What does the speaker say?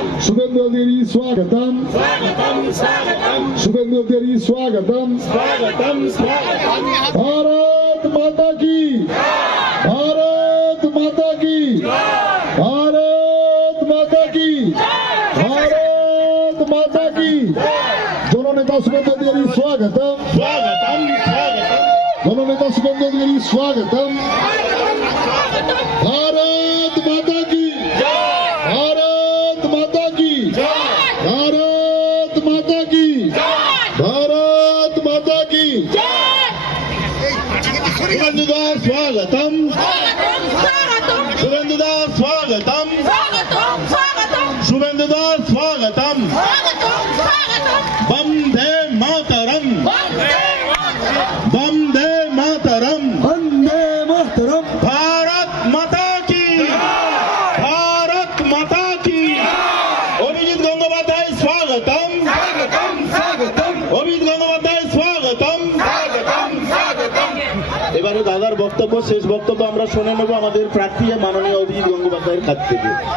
शुभेंदु अधिकारी स्वागतम शुभेंदु अधिकारी स्वागतम भारत माता की भारत माता की भारत माता की भारत माता की जननेता शुभेंदु अधिकारी स्वागतम जननेता शुभेंदु अधिकारी स्वागतम भारत माता की भारत माता की भारत माता की भारत माता की शुभेंदुदा स्वागतम शुभेंदुदा स्वागतम शुभेंदुदा स्वागतम वंदे मातरम वंदे मातरम वंदे मातरम भारत माता की भारत माता की অভিজিৎ গঙ্গোপাধ্যায় স্বাগতম অভিজিৎ গঙ্গোপাধ্যায় স্বাগতম। এবারে দাদার বক্তব্য শেষ বক্তব্য আমরা শুনে নেব আমাদের প্রার্থী মাননীয় অভিজিৎ গঙ্গোপাধ্যায়ের কাছ থেকে।